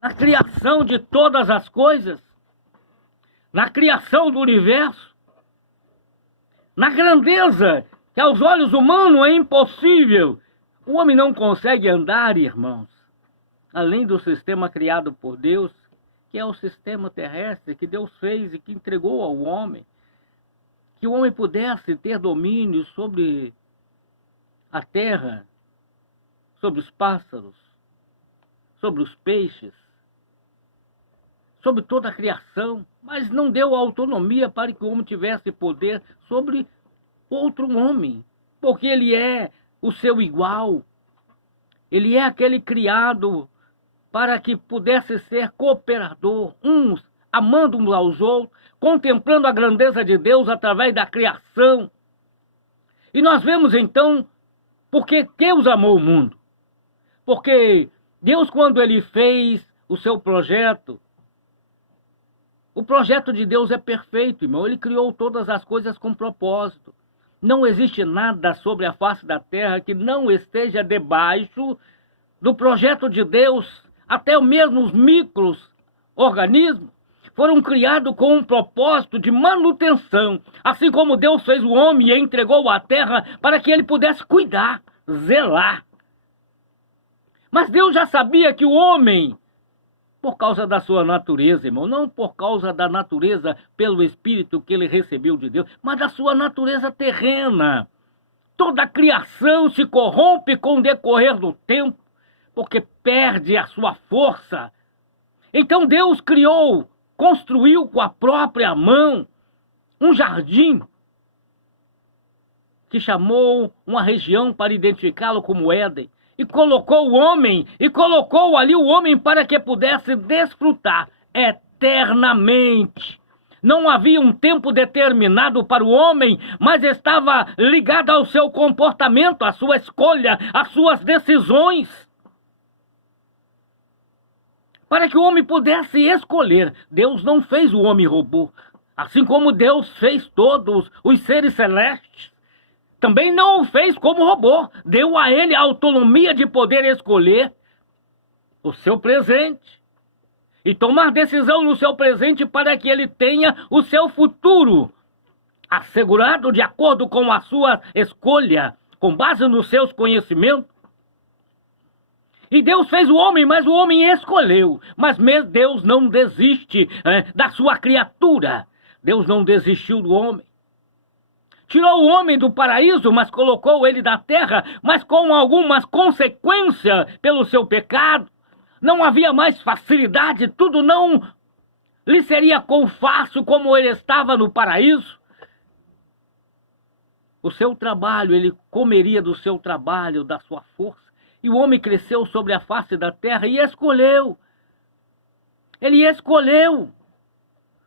na criação de todas as coisas, na criação do universo, na grandeza que aos olhos humanos é impossível. O homem não consegue andar, irmãos, além do sistema criado por Deus, que é o sistema terrestre que Deus fez e que entregou ao homem, que o homem pudesse ter domínio sobre a terra, sobre os pássaros, sobre os peixes, sobre toda a criação, mas não deu autonomia para que o homem tivesse poder sobre outro homem, porque ele é o seu igual, ele é aquele criado para que pudesse ser cooperador, uns amando uns aos outros, contemplando a grandeza de Deus através da criação. E nós vemos então porque Deus amou o mundo. Porque Deus, quando ele fez o seu projeto, o projeto de Deus é perfeito, irmão. Ele criou todas as coisas com propósito. Não existe nada sobre a face da terra que não esteja debaixo do projeto de Deus. Até mesmo os micro-organismos foram criados com um propósito de manutenção. Assim como Deus fez o homem e entregou a terra para que ele pudesse cuidar, zelar. Mas Deus já sabia que o homem, por causa da sua natureza, irmão, não por causa da natureza pelo Espírito que ele recebeu de Deus, mas da sua natureza terrena. Toda a criação se corrompe com o decorrer do tempo, porque perde a sua força. Então Deus criou, construiu com a própria mão um jardim que chamou uma região para identificá-lo como Éden. E colocou o homem, e colocou ali o homem para que pudesse desfrutar eternamente. Não havia um tempo determinado para o homem, mas estava ligado ao seu comportamento, à sua escolha, às suas decisões. Para que o homem pudesse escolher. Deus não fez o homem robô, assim como Deus fez todos os seres celestes. Também não o fez como robô. Deu a ele a autonomia de poder escolher o seu presente e tomar decisão no seu presente para que ele tenha o seu futuro assegurado de acordo com a sua escolha, com base nos seus conhecimentos. E Deus fez o homem, mas o homem escolheu. Mas mesmo Deus não desiste da sua criatura. Deus não desistiu do homem. Tirou o homem do paraíso, mas colocou ele na terra, mas com algumas consequências pelo seu pecado. Não havia mais facilidade, tudo não lhe seria fácil como ele estava no paraíso. O seu trabalho, ele comeria do seu trabalho, da sua força. E o homem cresceu sobre a face da terra e escolheu. Ele escolheu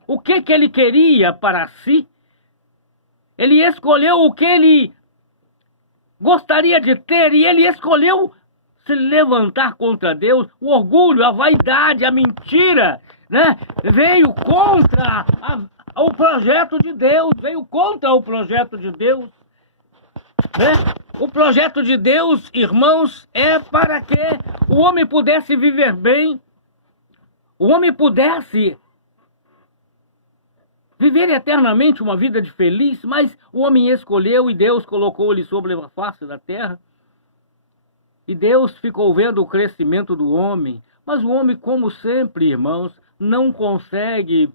o que ele queria para si. Ele escolheu o que ele gostaria de ter e ele escolheu se levantar contra Deus. O orgulho, a vaidade, a mentira, né? Veio contra o projeto de Deus, veio contra o projeto de Deus. Né? O projeto de Deus, irmãos, é para que o homem pudesse viver bem, o homem pudesse viver eternamente uma vida de feliz, mas o homem escolheu e Deus colocou ele sobre a face da terra. E Deus ficou vendo o crescimento do homem. Mas o homem, como sempre, irmãos, não consegue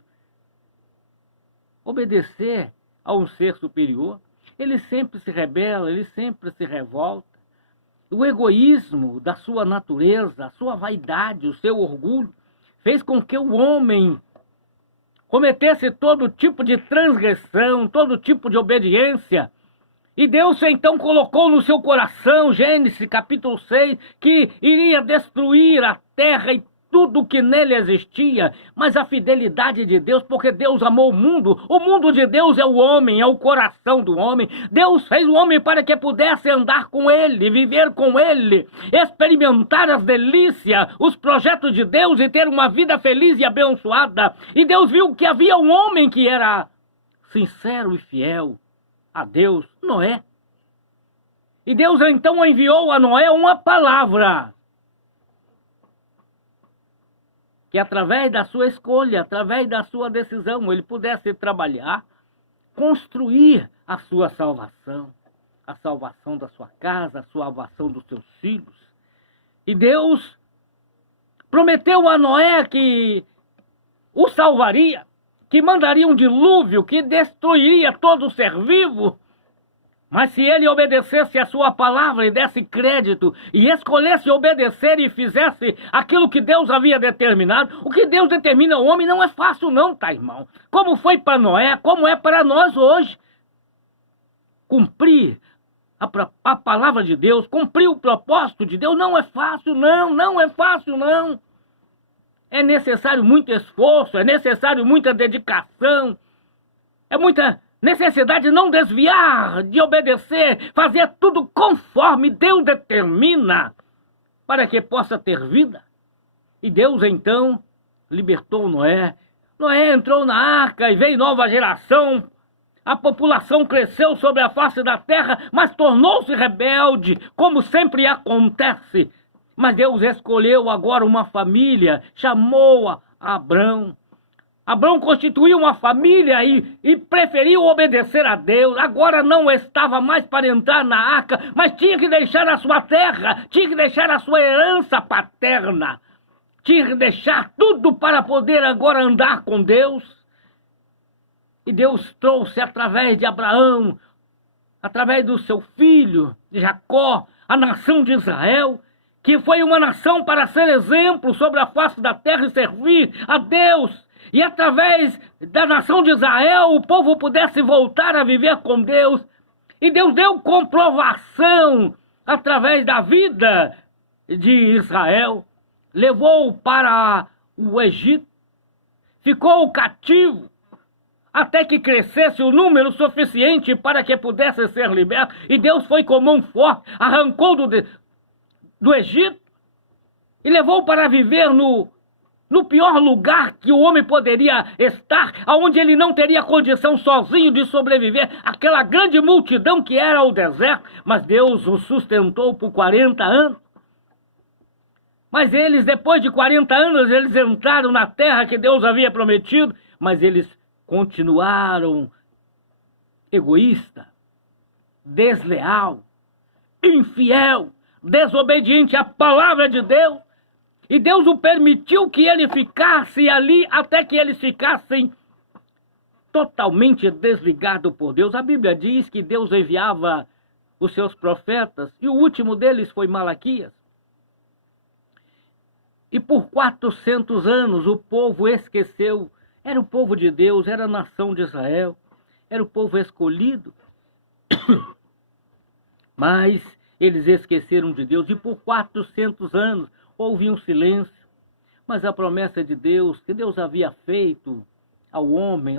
obedecer a um ser superior. Ele sempre se rebela, ele sempre se revolta. O egoísmo da sua natureza, a sua vaidade, o seu orgulho, fez com que o homem cometesse todo tipo de transgressão, todo tipo de obediência. E Deus então colocou no seu coração, Gênesis capítulo 6, que iria destruir a terra e tudo que nele existia. Mas a fidelidade de Deus, porque Deus amou o mundo de Deus é o homem, é o coração do homem. Deus fez o homem para que pudesse andar com ele, viver com ele, experimentar as delícias, os projetos de Deus e ter uma vida feliz e abençoada. E Deus viu que havia um homem que era sincero e fiel a Deus, Noé. E Deus então enviou a Noé uma palavra. que através da sua escolha, através da sua decisão, ele pudesse trabalhar, construir a sua salvação, a salvação da sua casa, a salvação dos seus filhos. E Deus prometeu a Noé que o salvaria, que mandaria um dilúvio, que destruiria todo ser vivo. Mas se ele obedecesse a sua palavra e desse crédito, e escolhesse obedecer e fizesse aquilo que Deus havia determinado, o que Deus determina ao homem não é fácil não, tá, irmão? Como foi para Noé, como é para nós hoje. Cumprir a palavra de Deus, cumprir o propósito de Deus, não é fácil não, não é fácil não. É necessário muito esforço, é necessário muita dedicação, é muita necessidade de não desviar, de obedecer, fazer tudo conforme Deus determina, para que possa ter vida. E Deus então libertou Noé. Noé entrou na arca e veio nova geração. A população cresceu sobre a face da terra, mas tornou-se rebelde, como sempre acontece. Mas Deus escolheu agora uma família, chamou a Abrão. Abrão constituiu uma família e preferiu obedecer a Deus. Agora não estava mais para entrar na arca, mas tinha que deixar a sua terra, tinha que deixar a sua herança paterna. Tinha que deixar tudo para poder agora andar com Deus. E Deus trouxe através de Abraão, através do seu filho, de Jacó, a nação de Israel, que foi uma nação para ser exemplo sobre a face da terra e servir a Deus. E através da nação de Israel, o povo pudesse voltar a viver com Deus. E Deus deu comprovação através da vida de Israel. Levou para o Egito, ficou cativo, até que crescesse o número suficiente para que pudesse ser liberto. E Deus foi com mão forte, arrancou do Egito e levou para viver no pior lugar que o homem poderia estar, onde ele não teria condição sozinho de sobreviver, aquela grande multidão que era o deserto. Mas Deus o sustentou por 40 anos. Mas eles, depois de 40 anos, eles entraram na terra que Deus havia prometido, mas eles continuaram egoísta, desleal, infiel, desobediente à palavra de Deus. E Deus o permitiu que ele ficasse ali até que eles ficassem totalmente desligados por Deus. A Bíblia diz que Deus enviava os seus profetas e o último deles foi Malaquias. E por 400 anos o povo esqueceu. Era o povo de Deus, era a nação de Israel, era o povo escolhido. Mas eles esqueceram de Deus e por 400 anos houve um silêncio. Mas a promessa de Deus, que Deus havia feito ao homem,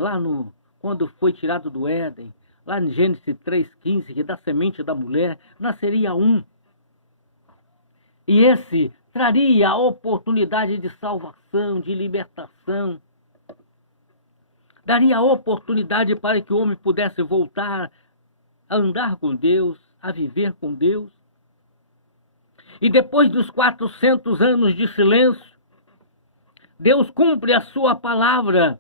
quando foi tirado do Éden, lá em Gênesis 3,15, que da semente da mulher nasceria um. E esse traria a oportunidade de salvação, de libertação. Daria a oportunidade para que o homem pudesse voltar a andar com Deus, a viver com Deus. E depois dos 400 anos de silêncio, Deus cumpre a sua palavra,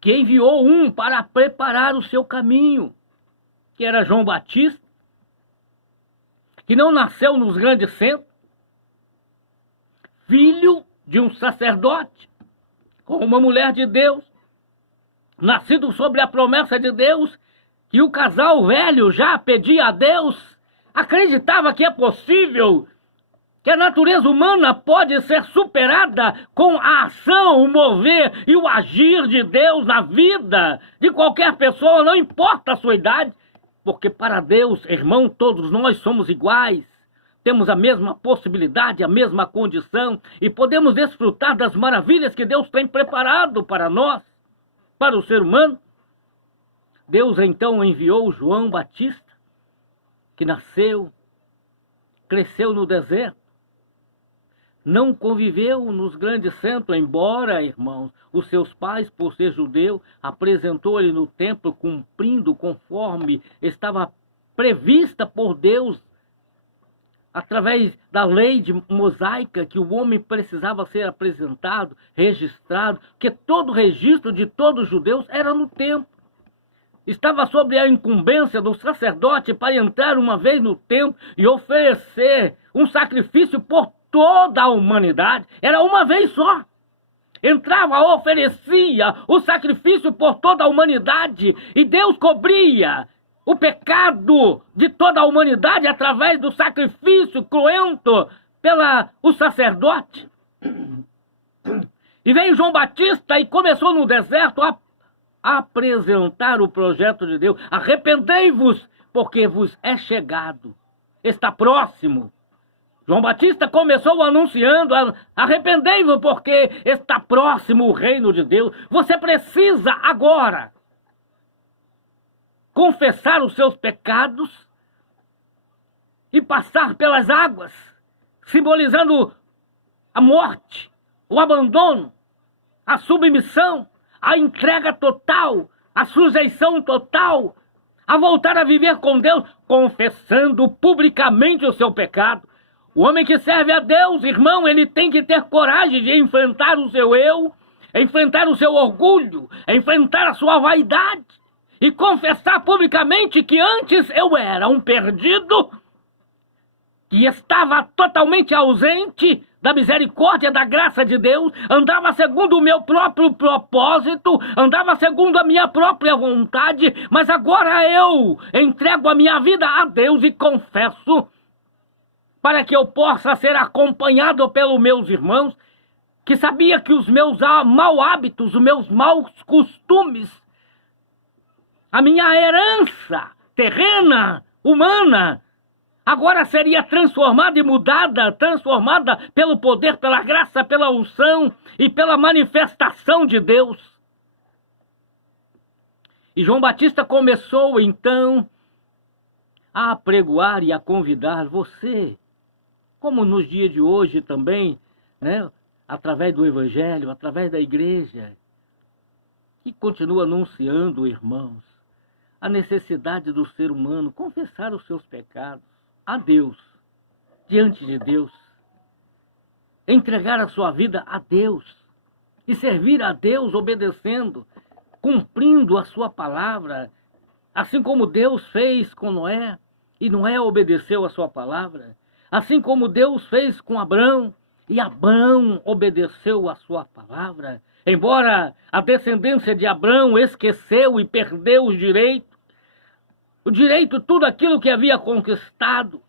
que enviou um para preparar o seu caminho, que era João Batista, que não nasceu nos grandes centros, filho de um sacerdote, com uma mulher de Deus, nascido sobre a promessa de Deus, que o casal velho já pedia a Deus, acreditava que é possível, que a natureza humana pode ser superada com a ação, o mover e o agir de Deus na vida de qualquer pessoa, não importa a sua idade, porque para Deus, irmão, todos nós somos iguais, temos a mesma possibilidade, a mesma condição e podemos desfrutar das maravilhas que Deus tem preparado para nós, para o ser humano. Deus então enviou João Batista, que nasceu, cresceu no deserto, não conviveu nos grandes centros, embora, irmãos, os seus pais, por ser judeu, apresentou ele no templo, cumprindo conforme estava prevista por Deus através da lei mosaica, que o homem precisava ser apresentado, registrado, que todo registro de todos os judeus era no templo. Estava sobre a incumbência do sacerdote para entrar uma vez no templo e oferecer um sacrifício por toda a humanidade. Era uma vez só. Entrava, oferecia o sacrifício por toda a humanidade e Deus cobria o pecado de toda a humanidade através do sacrifício cruento o sacerdote. E veio João Batista e começou no deserto a apresentar o projeto de Deus. Arrependei-vos, porque vos é chegado, está próximo. João Batista começou anunciando: arrependei-vos, porque está próximo o reino de Deus. Você precisa agora confessar os seus pecados e passar pelas águas, simbolizando a morte, o abandono, a submissão, a entrega total, a sujeição total, a voltar a viver com Deus, confessando publicamente o seu pecado. O homem que serve a Deus, irmão, ele tem que ter coragem de enfrentar o seu eu, enfrentar o seu orgulho, enfrentar a sua vaidade e confessar publicamente que antes eu era um perdido, que estava totalmente ausente da misericórdia, da graça de Deus, andava segundo o meu próprio propósito, andava segundo a minha própria vontade, mas agora eu entrego a minha vida a Deus e confesso, para que eu possa ser acompanhado pelos meus irmãos, que sabia que os meus maus hábitos, os meus maus costumes, a minha herança terrena, humana, agora seria transformada e mudada, transformada pelo poder, pela graça, pela unção e pela manifestação de Deus. E João Batista começou então a apregoar e a convidar você, como nos dias de hoje também, né, através do Evangelho, através da igreja, que continua anunciando, irmãos, a necessidade do ser humano confessar os seus pecados a Deus, diante de Deus, entregar a sua vida a Deus e servir a Deus obedecendo, cumprindo a sua palavra, assim como Deus fez com Noé, e Noé obedeceu a sua palavra, assim como Deus fez com Abrão, e Abrão obedeceu a sua palavra, embora a descendência de Abrão esqueceu e perdeu o direito, tudo aquilo que havia conquistado,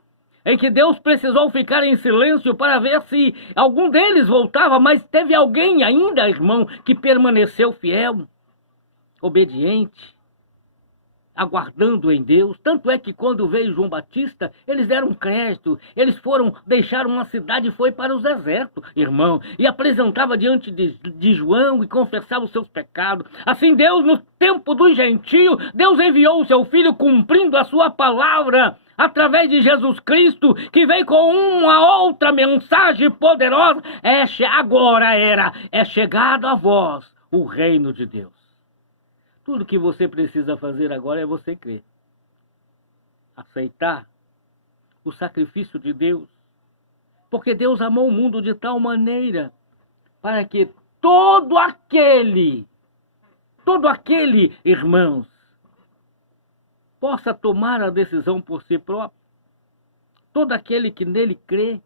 em que Deus precisou ficar em silêncio para ver se algum deles voltava, mas teve alguém ainda, irmão, que permaneceu fiel, obediente, aguardando em Deus. Tanto é que quando veio João Batista, eles deram crédito, eles deixaram uma cidade e foi para o deserto, irmão, e apresentava diante de João e confessava os seus pecados. Assim Deus, no tempo do gentio, Deus enviou o seu Filho cumprindo a sua palavra, através de Jesus Cristo, que veio com uma outra mensagem poderosa. É chegado a vós o reino de Deus. Tudo que você precisa fazer agora é você crer. Aceitar o sacrifício de Deus. Porque Deus amou o mundo de tal maneira para que todo aquele, irmãos, possa tomar a decisão por si próprio. Todo aquele que nele crê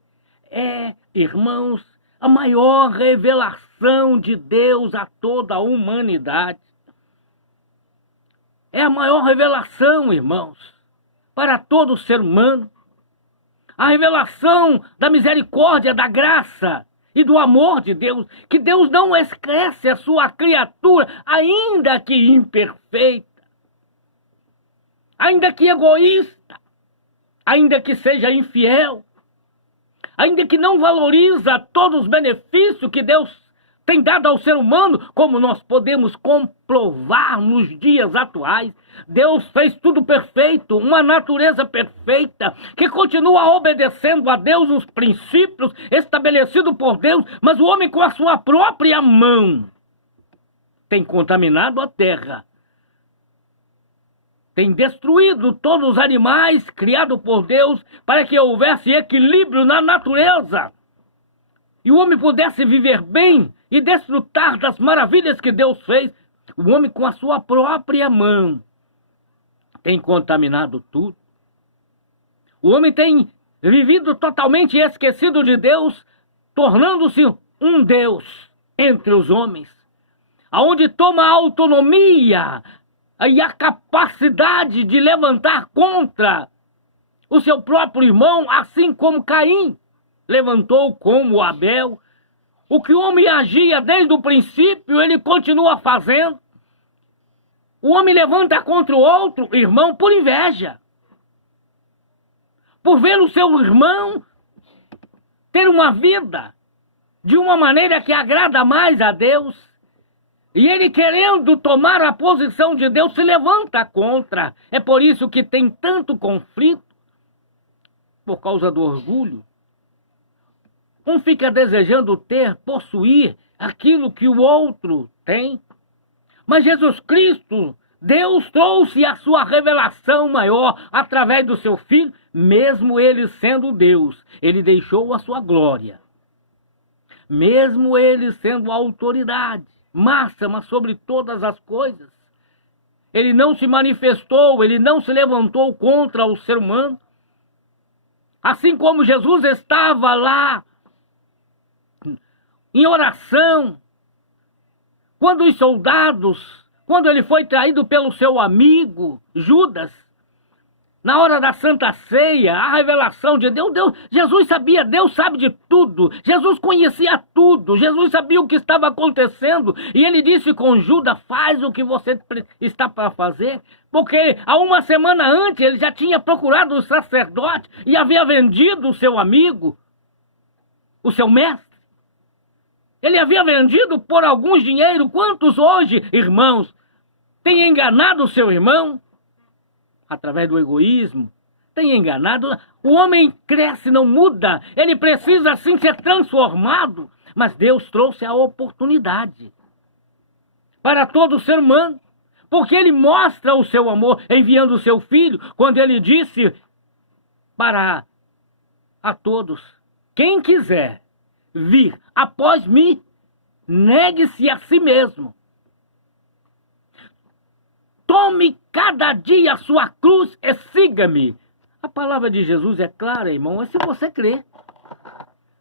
irmãos, a maior revelação de Deus a toda a humanidade. É a maior revelação, irmãos, para todo ser humano. A revelação da misericórdia, da graça e do amor de Deus. Que Deus não esquece a sua criatura, ainda que imperfeita, ainda que egoísta, ainda que seja infiel, ainda que não valoriza todos os benefícios que Deus tem dado ao ser humano, como nós podemos comprovar nos dias atuais. Deus fez tudo perfeito, uma natureza perfeita, que continua obedecendo a Deus os princípios estabelecidos por Deus, mas o homem com a sua própria mão tem contaminado a terra. tem destruído todos os animais criados por Deus para que houvesse equilíbrio na natureza e o homem pudesse viver bem e desfrutar das maravilhas que Deus fez. O homem, com a sua própria mão, tem contaminado tudo. O homem tem vivido totalmente esquecido de Deus, tornando-se um Deus entre os homens, aonde toma a autonomia e a capacidade de levantar contra o seu próprio irmão, assim como Caim levantou como Abel. O que o homem agia desde o princípio, ele continua fazendo. O homem levanta contra o outro irmão por inveja, por ver o seu irmão ter uma vida de uma maneira que agrada mais a Deus. E ele, querendo tomar a posição de Deus, se levanta contra. É por isso que tem tanto conflito, por causa do orgulho. Um fica desejando ter, possuir aquilo que o outro tem. Mas Jesus Cristo, Deus trouxe a sua revelação maior através do seu Filho, mesmo ele sendo Deus. Ele deixou a sua glória. Mesmo ele sendo a autoridade máxima sobre todas as coisas. Ele não se manifestou, ele não se levantou contra o ser humano. Assim como Jesus estava lá em oração, quando os soldados, quando ele foi traído pelo seu amigo Judas, na hora da Santa Ceia, a revelação de Deus, Jesus sabia, Deus sabe de tudo, Jesus conhecia tudo, Jesus sabia o que estava acontecendo, e ele disse com Judas: faz o que você está para fazer, porque há uma semana antes ele já tinha procurado o sacerdote e havia vendido o seu amigo, o seu mestre. Ele havia vendido por alguns dinheiro. Quantos hoje, irmãos, têm enganado o seu irmão? Através do egoísmo, tem enganado. O homem cresce, não muda. Ele precisa sim ser transformado. Mas Deus trouxe a oportunidade para todo ser humano, porque ele mostra o seu amor enviando o seu Filho, quando ele disse para a todos: quem quiser vir após mim, negue-se a si mesmo. Tome cada dia a sua cruz e siga-me. A palavra de Jesus é clara, irmão, é se você crer.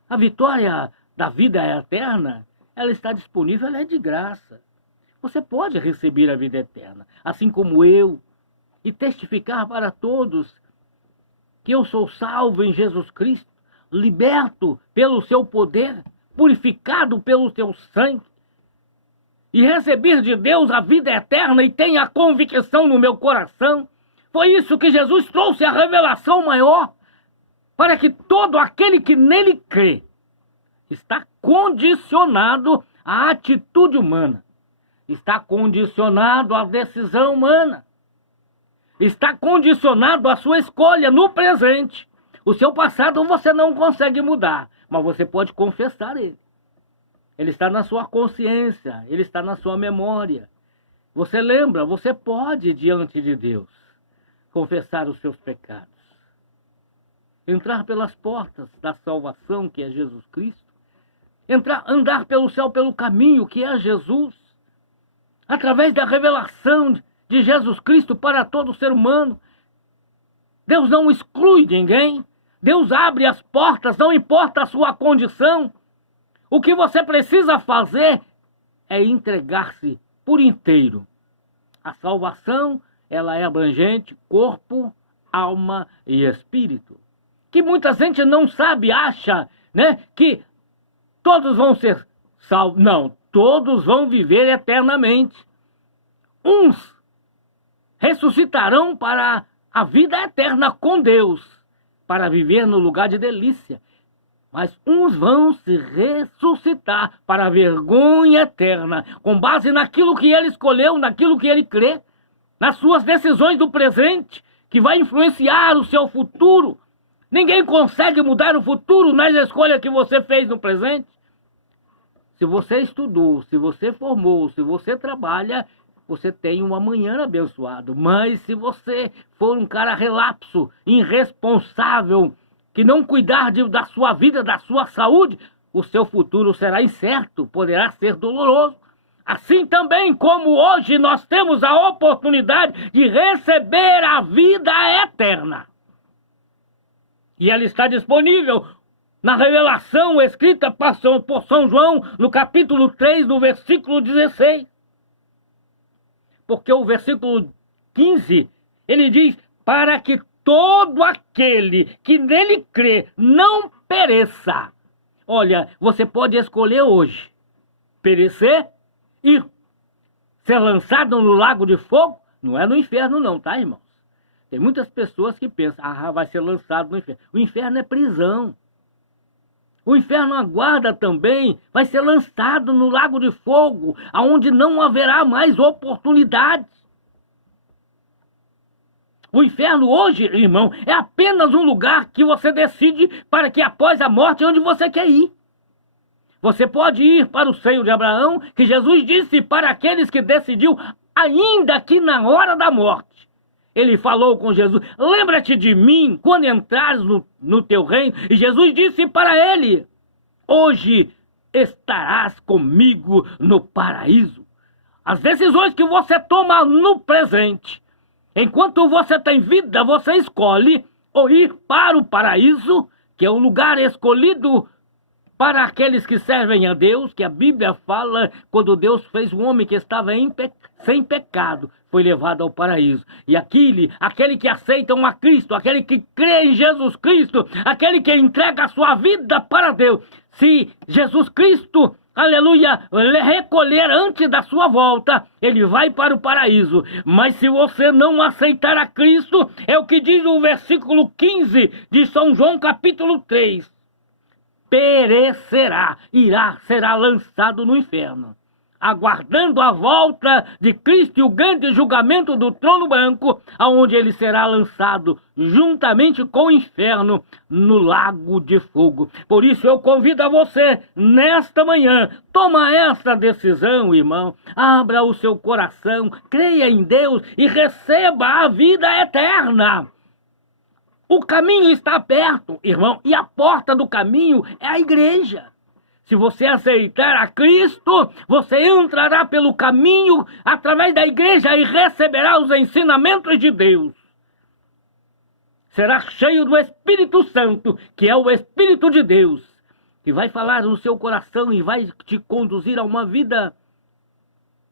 A vitória da vida eterna, ela está disponível, ela é de graça. Você pode receber a vida eterna, assim como eu, e testificar para todos que eu sou salvo em Jesus Cristo, liberto pelo seu poder, purificado pelo seu sangue, e receber de Deus a vida eterna e tenho a convicção no meu coração. Foi isso que Jesus trouxe, a revelação maior, para que todo aquele que nele crê está condicionado à atitude humana, está condicionado à decisão humana, está condicionado à sua escolha no presente. O seu passado você não consegue mudar, mas você pode confessar ele. Ele está na sua consciência, ele está na sua memória. Você lembra, você pode, diante de Deus, confessar os seus pecados. Entrar pelas portas da salvação, que é Jesus Cristo. Andar pelo céu, pelo caminho, que é Jesus. Através da revelação de Jesus Cristo para todo ser humano. Deus não exclui ninguém. Deus abre as portas, não importa a sua condição. O que você precisa fazer é entregar-se por inteiro. A salvação, ela é abrangente, corpo, alma e espírito. Que muita gente não sabe, acha, né, que todos vão ser salvos. Não, todos vão viver eternamente. Uns ressuscitarão para a vida eterna com Deus, para viver no lugar de delícia. Mas uns vão se ressuscitar para a vergonha eterna, com base naquilo que ele escolheu, naquilo que ele crê, nas suas decisões do presente, que vai influenciar o seu futuro. Ninguém consegue mudar o futuro nas escolhas que você fez no presente. Se você estudou, se você formou, se você trabalha, você tem um amanhã abençoado. Mas se você for um cara relapso, irresponsável, que não cuidar da sua vida, da sua saúde, o seu futuro será incerto, poderá ser doloroso. Assim também como hoje nós temos a oportunidade de receber a vida eterna. E ela está disponível na revelação escrita por São João, no capítulo 3, no versículo 16. Porque o versículo 15, ele diz, para que todo aquele que nele crê não pereça. Olha, você pode escolher hoje perecer e ser lançado no lago de fogo. Não é no inferno não, tá, irmãos? Tem muitas pessoas que pensam, vai ser lançado no inferno. O inferno é prisão. O inferno aguarda também, vai ser lançado no lago de fogo, aonde não haverá mais oportunidades. O inferno hoje, irmão, é apenas um lugar que você decide para que após a morte, onde você quer ir. Você pode ir para o seio de Abraão, que Jesus disse para aqueles que decidiu, ainda que na hora da morte. Ele falou com Jesus, lembra-te de mim quando entrares no teu reino. E Jesus disse para ele, hoje estarás comigo no paraíso. As decisões que você toma no presente, enquanto você tem vida, você escolhe ou ir para o paraíso, que é o lugar escolhido para aqueles que servem a Deus, que a Bíblia fala, quando Deus fez um homem que estava sem pecado, foi levado ao paraíso. E aquele que aceita a Cristo, aquele que crê em Jesus Cristo, aquele que entrega a sua vida para Deus, se Jesus Cristo, aleluia, recolher antes da sua volta, ele vai para o paraíso. Mas se você não aceitar a Cristo, é o que diz o versículo 15 de São João capítulo 3, perecerá, será lançado no inferno, aguardando a volta de Cristo e o grande julgamento do trono branco, aonde ele será lançado juntamente com o inferno no lago de fogo. Por isso eu convido a você, nesta manhã, toma essa decisão, irmão. Abra o seu coração, creia em Deus e receba a vida eterna. O caminho está aberto, irmão, e a porta do caminho é a igreja. Se você aceitar a Cristo, você entrará pelo caminho através da igreja e receberá os ensinamentos de Deus. Será cheio do Espírito Santo, que é o Espírito de Deus, que vai falar no seu coração e vai te conduzir a uma vida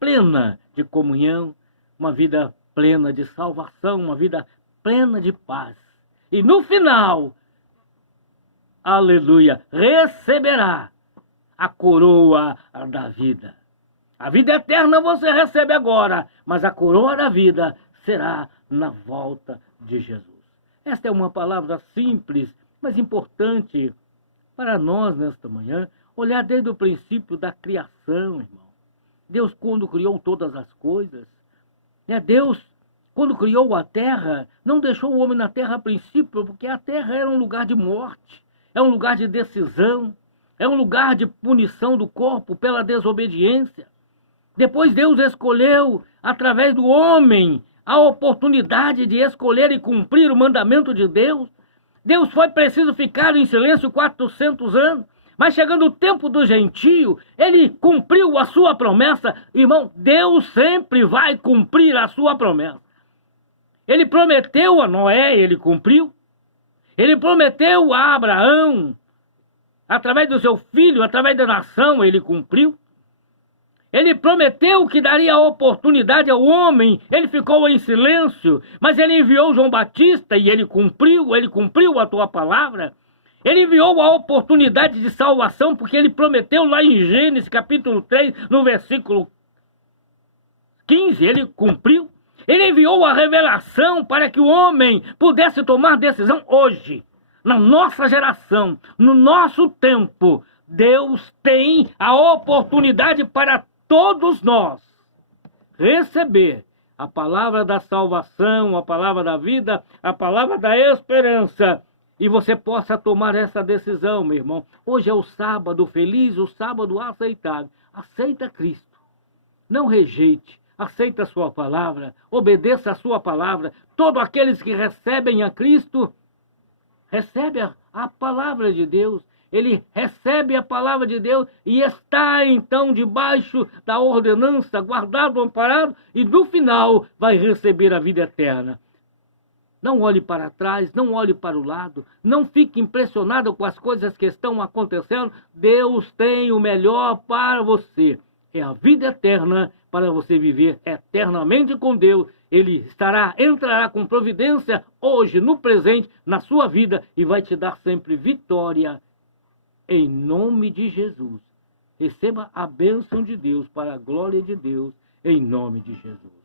plena de comunhão, uma vida plena de salvação, uma vida plena de paz. E no final, aleluia, receberá a coroa da vida. A vida eterna você recebe agora, mas a coroa da vida será na volta de Jesus. Esta é uma palavra simples, mas importante para nós nesta manhã, olhar desde o princípio da criação, irmão. Deus, quando criou todas as coisas, Deus, quando criou a terra, não deixou o homem na terra a princípio, porque a terra era um lugar de morte, é um lugar de decisão, é um lugar de punição do corpo pela desobediência. Depois Deus escolheu, através do homem, a oportunidade de escolher e cumprir o mandamento de Deus. Deus foi preciso ficar em silêncio 400 anos, mas chegando o tempo do gentio, ele cumpriu a sua promessa. Irmão, Deus sempre vai cumprir a sua promessa. Ele prometeu a Noé, ele cumpriu. Ele prometeu a Abraão, através do seu filho, através da nação, ele cumpriu. Ele prometeu que daria a oportunidade ao homem, ele ficou em silêncio, mas ele enviou João Batista e ele cumpriu a tua palavra. Ele enviou a oportunidade de salvação, porque ele prometeu lá em Gênesis capítulo 3, no versículo 15, ele cumpriu. Ele enviou a revelação para que o homem pudesse tomar decisão hoje. Na nossa geração, no nosso tempo, Deus tem a oportunidade para todos nós receber a palavra da salvação, a palavra da vida, a palavra da esperança. E você possa tomar essa decisão, meu irmão. Hoje é o sábado feliz, o sábado aceitável. Aceita Cristo. Não rejeite. aceita a sua palavra, obedeça a sua palavra. Todos aqueles que recebem a Cristo, recebem a palavra de Deus. Ele recebe a palavra de Deus e está então debaixo da ordenança, guardado, amparado, e no final vai receber a vida eterna. Não olhe para trás, não olhe para o lado, não fique impressionado com as coisas que estão acontecendo. Deus tem o melhor para você. É a vida eterna para você viver eternamente com Deus. Ele entrará com providência hoje, no presente, na sua vida e vai te dar sempre vitória. Em nome de Jesus. Receba a bênção de Deus para a glória de Deus, em nome de Jesus.